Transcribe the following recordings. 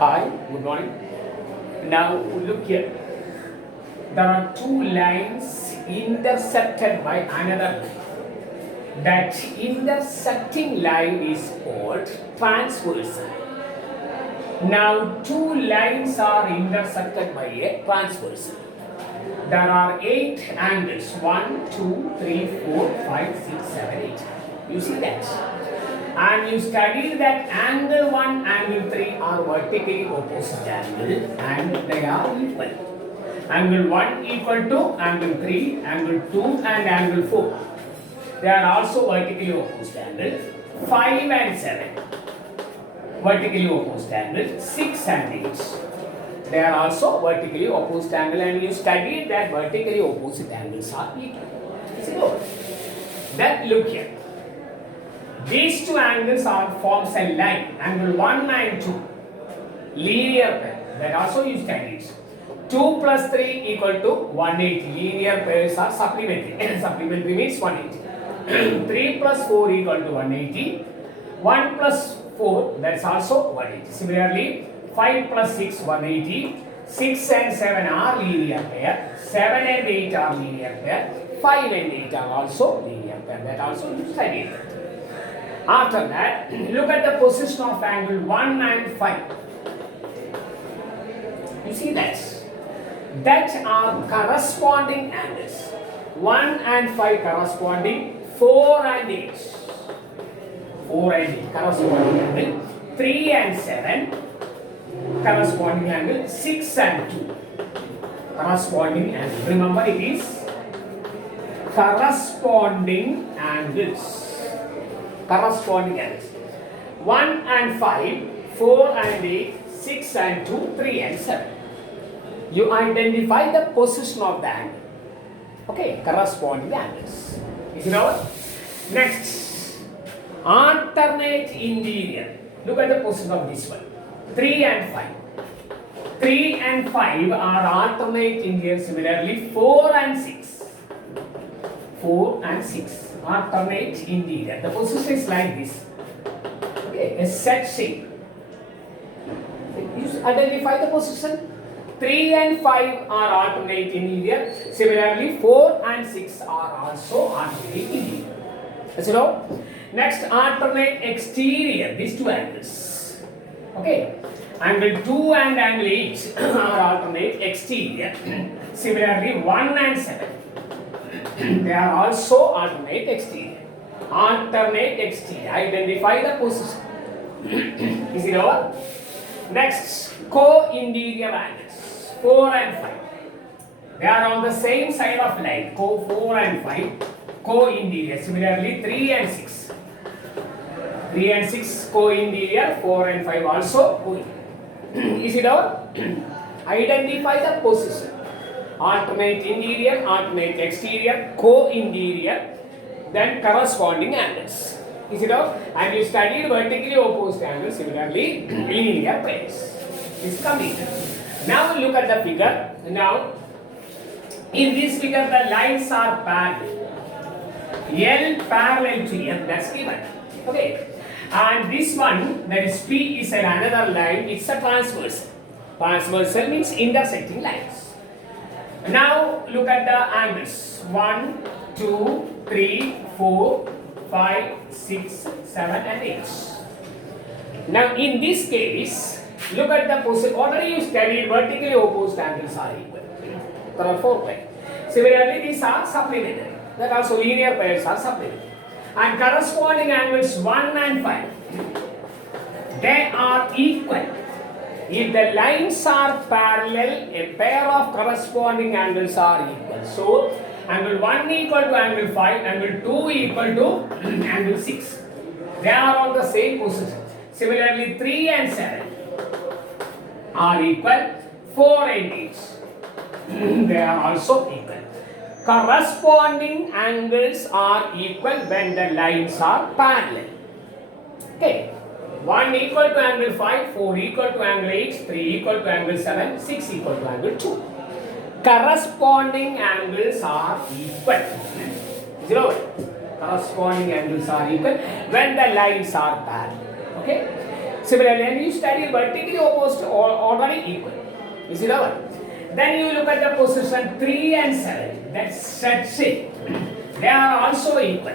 Hi, good morning. Now look here. There are two lines intersected by another line. That intersecting line is called transversal. Now two lines are intersected by a transversal. There are 8 angles. 1, 2, 3, 4, 5, 6, 7, 8. You see that? And you study that angle 1, angle 3 are vertically opposite angle and they are equal. Angle 1 equal to angle 3, angle 2 and angle 4. They are also vertically opposite angle. 5 and 7 vertically opposite angle. 6 and 8 they are also vertically opposite angle, and you studied that vertically opposite angles are equal. Is it good? Then look here. These two angles are forms a line. Angle 1 and 2 linear pair. That also you studied. 2 plus 3 equal to 180. Linear pairs are supplementary. Supplementary means 180. 3 plus 4 equal to 180. 1 plus 4, that's also 180. Similarly, 5 plus 6, 180. 6 and 7 are linear pair. 7 and 8 are linear pair. 5 and 8 are also linear pair. That also you studied. After that, look at the position of angle 1 and 5. You see that? That are corresponding angles. 1 and 5 corresponding, 4 and 8. 4 and 8 corresponding angle. 3 and 7 corresponding angle. 6 and 2 corresponding angle. Remember, it is corresponding angles. Corresponding angles. 1 and 5, 4 and 8, 6 and 2, 3 and 7. You identify the position of the angle. Okay, corresponding angles. Is it over? Next, alternate interior. Look at the position of this one. 3 and 5. 3 and 5 are alternate interior. Similarly, 4 and 6. 4 and 6. Alternate interior. The position is like this. Okay, a set shape. You identify the position. 3 and 5 are alternate interior. Similarly, 4 and 6 are also alternate interior. As you know, next alternate exterior. These two angles. Okay, angle 2 and angle 8 are alternate exterior. Similarly, 1 and 7. They are also alternate exterior. Alternate exterior. Identify the position. Is it over? Next, co-interior angles. 4 and 5. They are on the same side of line. 4 and 5. Co-interior. Similarly, 3 and 6. 3 and 6 co-interior. 4 and 5 also co-interior. Is it over? Identify the position. Alternate interior, alternate exterior, co-interior, then corresponding angles. Is it out? And you studied vertically opposed angles, similarly linear pairs. It's completed. Now look at the figure. Now, in this figure, the lines are parallel. L parallel to M, that's given. Okay. And this one, that is P, is another line. It's a transversal. Transversal means intersecting lines. Now look at the angles. 1, 2, 3, 4, 5, 6, 7 and 8. Now in this case, look at the position. Already you studied vertically opposed angles are equal. There are 4 pairs. Similarly, these are supplementary. That also linear pairs are supplementary. And corresponding angles 1 and 5, they are equal. If the lines are parallel, a pair of corresponding angles are equal. So, angle 1 equal to angle 5, angle 2 equal to angle 6. They are on the same position. Similarly, 3 and 7 are equal. 4 and 8, they are also equal. Corresponding angles are equal when the lines are parallel. Okay. 1 equal to angle 5, 4 equal to angle 8, 3 equal to angle 7, 6 equal to angle 2. Corresponding angles are equal. 0. Corresponding angles are equal when the lines are parallel. Okay. Similarly, and you study vertically opposed already equal. Is it over? Then you look at the position 3 and 7. That sets it. They are also equal.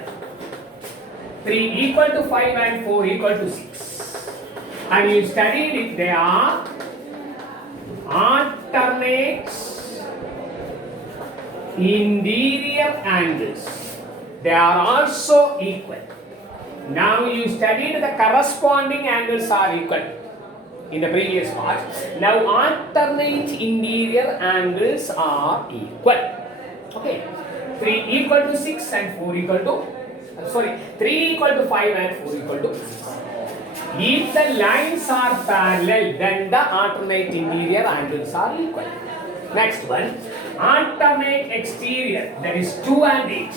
3 equal to 5 and 4 equal to 6. And you studied if they are alternate interior angles. They are also equal. Now you studied the corresponding angles are equal in the previous part. Now alternate interior angles are equal. Okay. 3 equal to 6 and 4 equal to 3 equal to 5 and 4 equal to 6. If the lines are parallel, then the alternate interior angles are equal. Next one, alternate exterior, that is 2 and 8.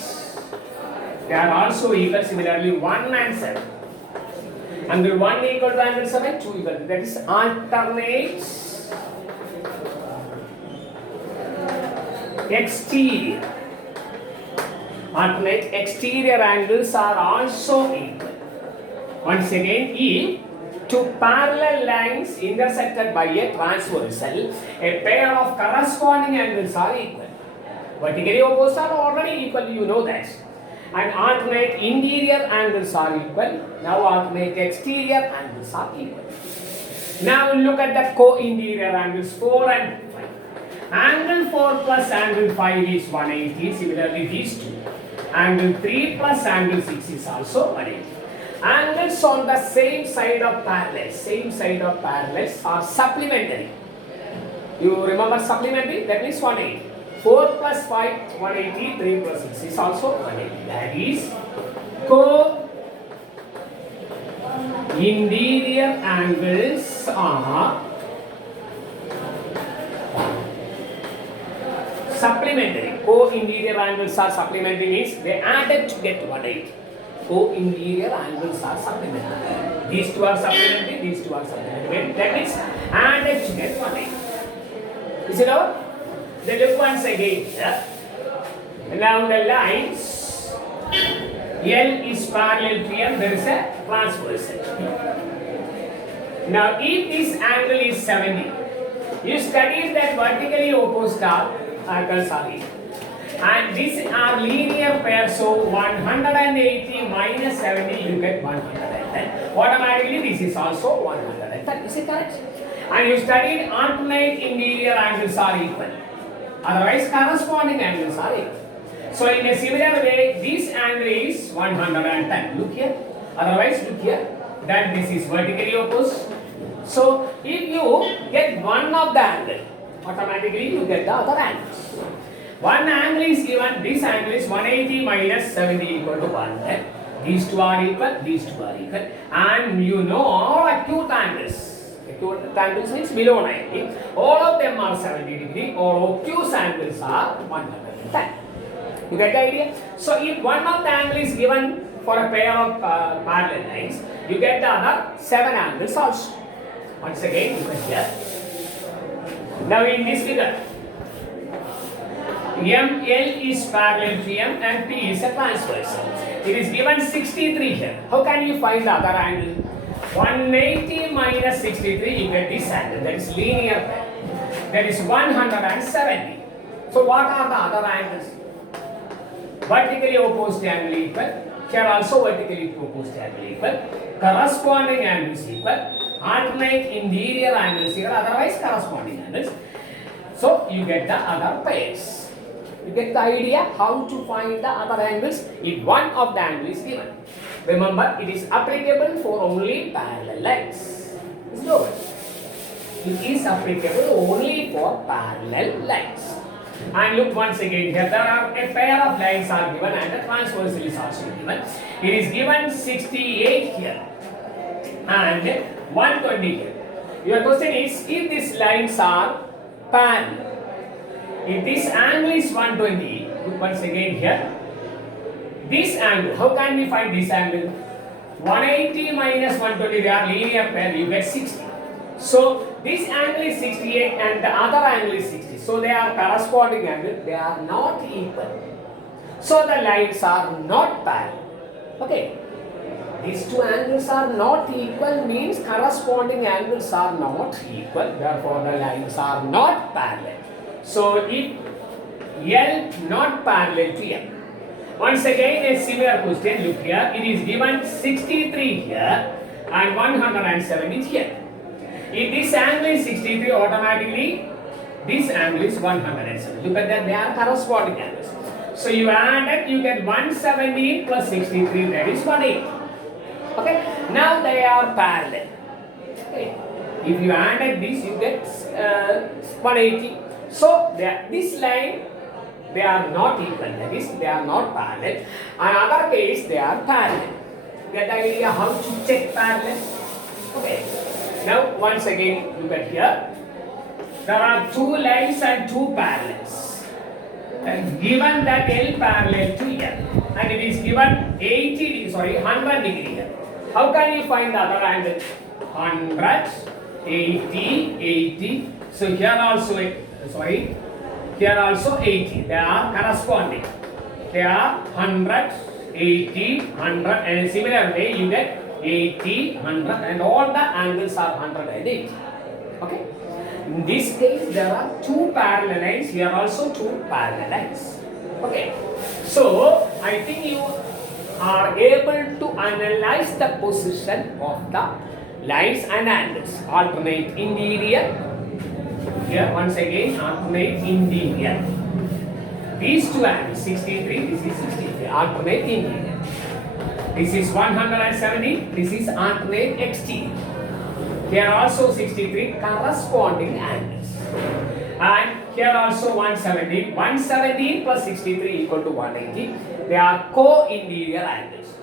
They are also equal. Similarly 1 and 7. Angle 1 equal to angle 7, 2 equal to, that is alternate exterior. Alternate exterior angles are also equal. Once again, if two parallel lines intersected by a transversal, a pair of corresponding angles are equal. Vertically opposed are already equal, you know that. And alternate interior angles are equal. Now alternate exterior angles are equal. Now look at the co-interior angles 4 and 5. Angle 4 plus angle 5 is 180. Similarly these two. Angle 3 plus angle 6 is also 180. Angles on the same side of parallels are supplementary. You remember supplementary? That means 180. 4 plus 5, 180, 3 plus 6 is also 180. That is co-interior angles are supplementary. Co-interior angles are supplementary means they added to get 180. Co-interior angles are supplementary. These two are supplementary, these two are supplementary. That means added to get 180. Is it over? Then look once again here. Now the lines L is parallel to M, there is a transversal. Now if this angle is 70, you studied that vertically opposed angles are equal. And these are linear pairs, so 180 minus 70 you get 110. Automatically this is also 110. Is it correct? And you studied alternate interior angles are equal. Otherwise corresponding angles are equal. So in a similar way, this angle is 110. Look here. Otherwise look here. That this is vertically opposed. So if you get one of the angle, automatically you get the other angles. One angle is given, this angle is 180 minus 70 equal to 110. These two are equal, these two are equal. And you know all acute angles. Acute angles means below 90. All of them are 70 degree. All obtuse angles are 110. You get the idea? So if one of the angle is given for a pair of parallel lines, you get the other 7 angles also. Once again, you can here. Now in this figure, ML is parallel to M and P is a transversal. It is given 63 here. How can you find the other angle? 180 minus 63, you get this angle. That is linear pair. That is 170. So what are the other angles? Vertically opposed angle equal. Here also vertically opposed angle equal. Corresponding angles equal. Alternate interior angles equal. Otherwise corresponding angles. So you get the other pairs. You get the idea how to find the other angles if one of the angles is given. Remember, it is applicable for only parallel lines. It's over. It is applicable only for parallel lines. And look once again here, there are a pair of lines are given and the transversal is also given. It is given 68 here and 120 here. Your question is, if these lines are parallel, if this angle is 120, look once again here, this angle, how can we find this angle? 180 minus 120, they are linear pair, you get 60. So this angle is 68 and the other angle is 60. So they are corresponding angles, they are not equal. So the lines are not parallel. Okay. These two angles are not equal means corresponding angles are not equal. Therefore, the lines are not parallel. So, if L not parallel to M. Once again, a similar question. Look here. It is given 63 here and 170 here. If this angle is 63, automatically this angle is 170. Look at that. They are corresponding angles. So you add it, you get 170 plus 63. That is 180. Okay. Now they are parallel. Okay. If you added this, you get 180. So this line, they are not equal. That is, they are not parallel. Another case, they are parallel. Get the idea how to check parallel? Okay. Now once again, look at here. There are two lines and two parallels. And given that L parallel to L, and it is given 100 degree here. How can you find the other angle? 100, 80, 80. So here also, here also 80. They are corresponding. They are 100, 80, 100, and similar way you get 80, 100, and all the angles are 180. Okay. In this case, there are two parallel lines. Here also two parallel lines. Okay. So I think you are able to analyze the position of the lines and angles. Alternate interior. Here once again, alternate interior. These two angles, 63, this is 63, alternate interior. This is 170, this is alternate exterior. Here also 63 corresponding angles. And here also 170. 170 plus 63 equal to 180. They are co-interior angles.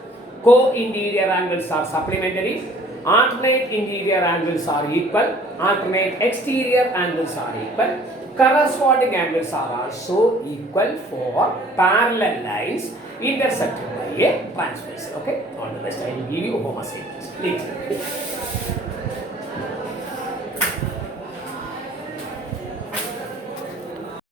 Co-interior angles are supplementary. Alternate interior angles are equal. Alternate exterior angles are equal. Corresponding angles are also equal for parallel lines intersected by a transversal. Okay? All the best. I will give you home assignments later.